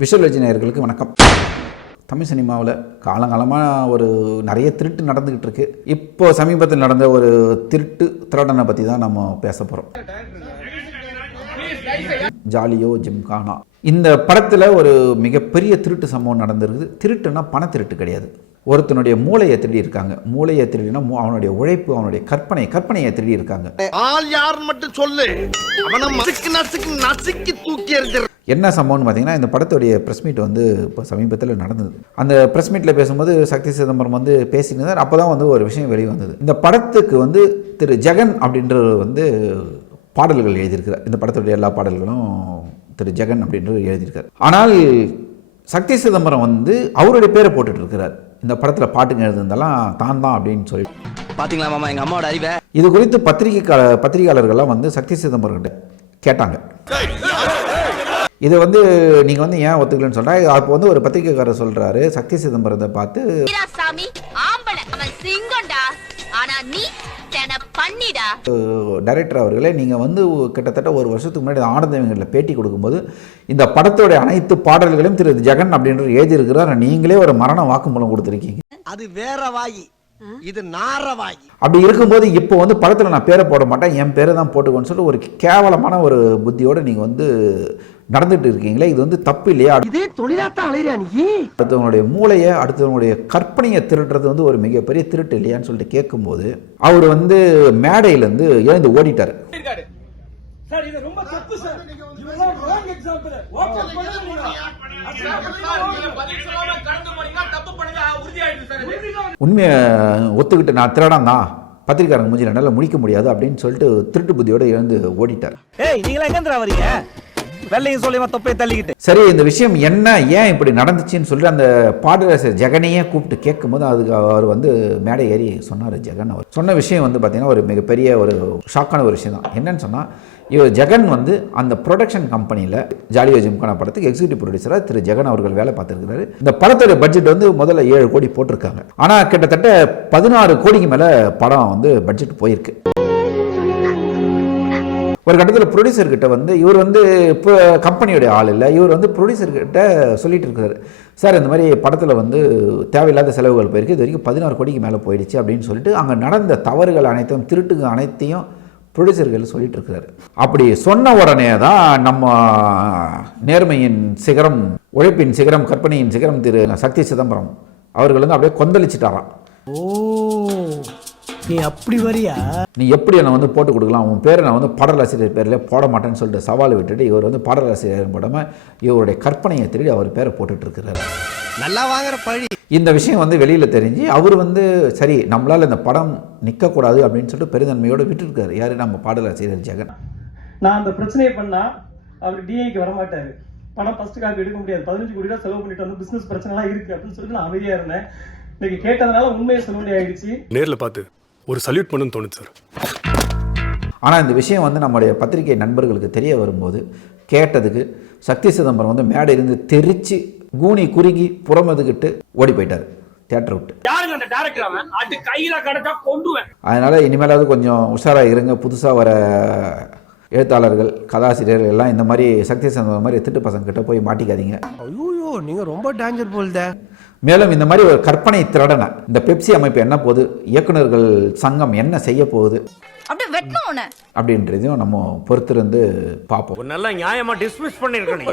Visual நேயர்களுக்கு வணக்கம். தமிழ் சினிமாவில் காலங்காலமாக ஒரு நிறைய திருட்டு நடந்துக்கிட்டு இருக்கு. இப்போ சமீபத்தில் நடந்த ஒரு திருடனை பற்றி தான் நம்ம பேச போகிறோம். ஜாலியோ ஜிம்கானா இந்த படத்தில் ஒரு மிகப்பெரிய திருட்டு சம்பவம் நடந்திருக்குது. திருட்டுனா பண திருட்டு கிடையாது. ஒருத்தனுடைய மூளையை திருடி இருக்காங்க. மூளையை திருடினா அவனுடைய உழைப்பு, அவனுடைய கற்பனையை திருடி இருக்காங்க. ஆள் யார் மட்டும் சொல்லு. என்ன சம்பவம்னு பார்த்தீங்கன்னா, இந்த படத்துடைய ப்ரெஸ் மீட் வந்து இப்போ சமீபத்தில் நடந்தது. அந்த ப்ரெஸ் மீட்டில் பேசும்போது சக்தி சிதம்பரம் வந்து பேசியிருந்தார். அப்போ தான் வந்து ஒரு விஷயம் வெளியே வந்தது. இந்த படத்துக்கு வந்து திரு ஜெகன் அப்படின்றவர் வந்து பாடல்கள் எழுதியிருக்கிறார். இந்த படத்துடைய எல்லா பாடல்களும் திரு ஜெகன் அப்படின்றவர் எழுதியிருக்கார். ஆனால் சக்தி சிதம்பரம் வந்து அவருடைய பேரை போட்டுட்டு இருக்கிறார். இந்த படத்தில் பாட்டுங்க எழுதுனதெல்லாம் தான் அப்படின்னு சொல்லி பாத்தீங்களா மாமா, எங்க அம்மாவோட அறிவை. இது குறித்து பத்திரிகையாளர்கள்லாம் வந்து சக்தி சிதம்பரம் கிட்ட கேட்டாங்க. இது வந்து நீங்க வந்து ஏன் ஒத்துக்கலன்னு சொல்றா. அப்போ வந்து ஒரு பத்திரிகைக்காரர் சொல்றாரு, சக்தி சிதம்பரத்தை பார்த்து, டைரக்டர் அவர்களே, நீங்க வந்து கிட்டத்தட்ட ஒரு வருஷத்துக்கு முன்னாடி ஆனந்தவங்களில் பேட்டி கொடுக்கும்போது இந்த படத்தோட அனைத்து பாடல்களையும் திரு ஜெகன் அப்படின்ற எழுதியிருக்கிறார். நீங்களே ஒரு மரண வாக்குமூலம் கொடுத்துருக்கீங்க. அது வேற வாயி, இது நாரவாயி. அப்படி இருக்கும்போது இப்போ வந்து படத்தில் நான் பேரை போட மாட்டேன், என் பேரை தான் போட்டுக்கோன்னு சொல்லி ஒரு கேவலமான ஒரு புத்தியோடு நீங்கள் வந்து நடந்துட்டு இருக்கீங்களே, இது வந்து தப்பு இல்லையா? இதே தொழிலாத்தான் அலையிறியா நீ? அடுத்தவங்களுடைய மூளையை, அடுத்தவங்களுடைய கற்பனையை திருடுறது வந்து ஒரு மிகப்பெரிய திருட்டு இல்லையான்னு சொல்லிட்டு கேட்கும்போது அவர் வந்து மேடையிலேருந்து எழுந்து ஓடிட்டார். உண்மையை ஒத்துக்கிட்டு நான் திருடன் தான், பத்திரிக்காரங்க மூஞ்சி என்னால் முடிக்க முடியாது அப்படின்னு சொல்லிட்டு திருட்டு புத்தியோடு எழுந்து ஓடிட்டார். சரி, இந்த விஷயம் என்ன, ஏன் இப்படி நடந்துச்சுன்னு சொல்லி அந்த பாடலாசிரியர் ஜெகனையே கூப்பிட்டு கேட்கும்போது அதுக்கு அவர் வந்து மேடை ஏறி சொன்னார். ஜெகன் அவர் சொன்ன விஷயம் வந்து பார்த்தீங்கன்னா ஒரு மிகப்பெரிய ஒரு ஷாக்கான ஒரு விஷயம் தான். என்னன்னு சொன்னால், இவர் ஜெகன் வந்து அந்த ப்ரொடக்ஷன் கம்பெனியில் ஜாலியோ ஜிம்கானா படத்துக்கு எக்ஸிக்யூட்டிவ் ப்ரொடியூசராக திரு ஜெகன் அவர்கள் வேலை பார்த்துருக்கிறாரு. இந்த படத்தோட பட்ஜெட் வந்து முதல்ல 7 கோடி போட்டிருக்காங்க. ஆனால் கிட்டத்தட்ட 16 கோடிக்கு மேலே படம் வந்து பட்ஜெட் போயிருக்கு. ஒரு கட்டத்தில் ப்ரொடியூசர்கிட்ட வந்து இவர் வந்து இப்போ கம்பெனியோடைய ஆள் இல்லை, இவர் வந்து ப்ரொடியூசர்கிட்ட சொல்லிட்டு இருக்காரு, சார் இந்த மாதிரி படத்தில் வந்து தேவையில்லாத செலவுகள் போயிருக்கு, இது வரைக்கும் 16 கோடிக்கு மேலே போயிடுச்சு அப்படின்னு சொல்லிட்டு அங்கே நடந்த தவறுகள் அனைத்தையும், திருட்டுகள் அனைத்தையும் ப்ரொடியூசர்கள் சொல்லிட்டு இருக்கிறாரு. அப்படி சொன்ன உடனே தான் நம்ம நேர்மையின் சிகரம், உழைப்பின் சிகரம், கற்பனையின் சிகரம் திரு சக்தி சிதம்பரம் அவர்கள் வந்து அப்படியே கொந்தளிச்சிட்டாராம். ஓ, நீ அப்படி வரியா? நீ எப்படி என்னை வந்து போட்டு கொடுக்கலாம், உன் பேரை நான் வந்து பாடலாசிரியர் பேரில் போட மாட்டேன்னு சொல்லிட்டு சவால் விட்டுட்டு இவர் வந்து பாடலாசிரியர் போடாமல் இவருடைய கற்பனையை திருடி அவர் பேரை போட்டுட்டு இருக்கிறாரு. நல்லா வாங்குற பழி. இந்த விஷயம் வந்து வெளியில் தெரிஞ்சு அவர் வந்து சரி நம்மளால் இந்த படம் நிற்கக்கூடாது அப்படின்னு சொல்லிட்டு பெருந்தன்மையோடு விட்டுருக்காரு. யார்? நம்ம பாடலாசிரியர் ஜெகன். நான் அந்த பிரச்சனையை பண்ணா அவர் டிஐக்கு வரமாட்டாரு, படம் ஃபர்ஸ்ட் காப்பி எடுக்க முடியாது, 15 கோடி ரூபாய் செலவு பண்ணிட்டு வந்து பிசினஸ் பிரச்சனைலாம் இருக்கு அப்படின்னு சொல்லிட்டு நான் அமைதியா இருந்தேன். இன்னைக்கு கேட்டதுனால உண்மையை சொல்ல வேண்டிய ஆயிடுச்சு. நேரில் பார்த்து ஒரு சல்யூட் பண்ணுன்னு தோணுது சார். ஆனால் இந்த விஷயம் வந்து நம்முடைய பத்திரிகை நண்பர்களுக்கு தெரிய வரும்போது கேட்டதுக்கு சக்தி சிதம்பரம் வந்து மேடை இருந்து தெரிச்சு கூனி குறுகி புறமதுக்கிட்டு ஓடி போயிட்டார் தியேட்டர் விட்டு. அதனால இனிமேலாவது கொஞ்சம் உஷாராக இருங்க. புதுசாக வர எழுத்தாளர்கள், கதாசிரியர்கள் எல்லாம் இந்த மாதிரி சக்தி சிதம்பரம் மாதிரி திட்டு பசங்க கிட்ட போய் மாட்டிக்காதீங்க. ஐயோ, நீங்க ரொம்ப டேஞ்சர் போல்தே. மேலும் இந்த மாதிரி ஒரு கற்பனை திருடனை இந்த பெப்சி அமைப்பு என்ன போகுது, இயக்குநர்கள் சங்கம் என்ன செய்ய போகுது அப்படின்றதையும் நம்ம பொறுத்திருந்து பார்ப்போம். நல்லா நியாயமா டிஸ்மிஸ் பண்ணிருக்கணும்.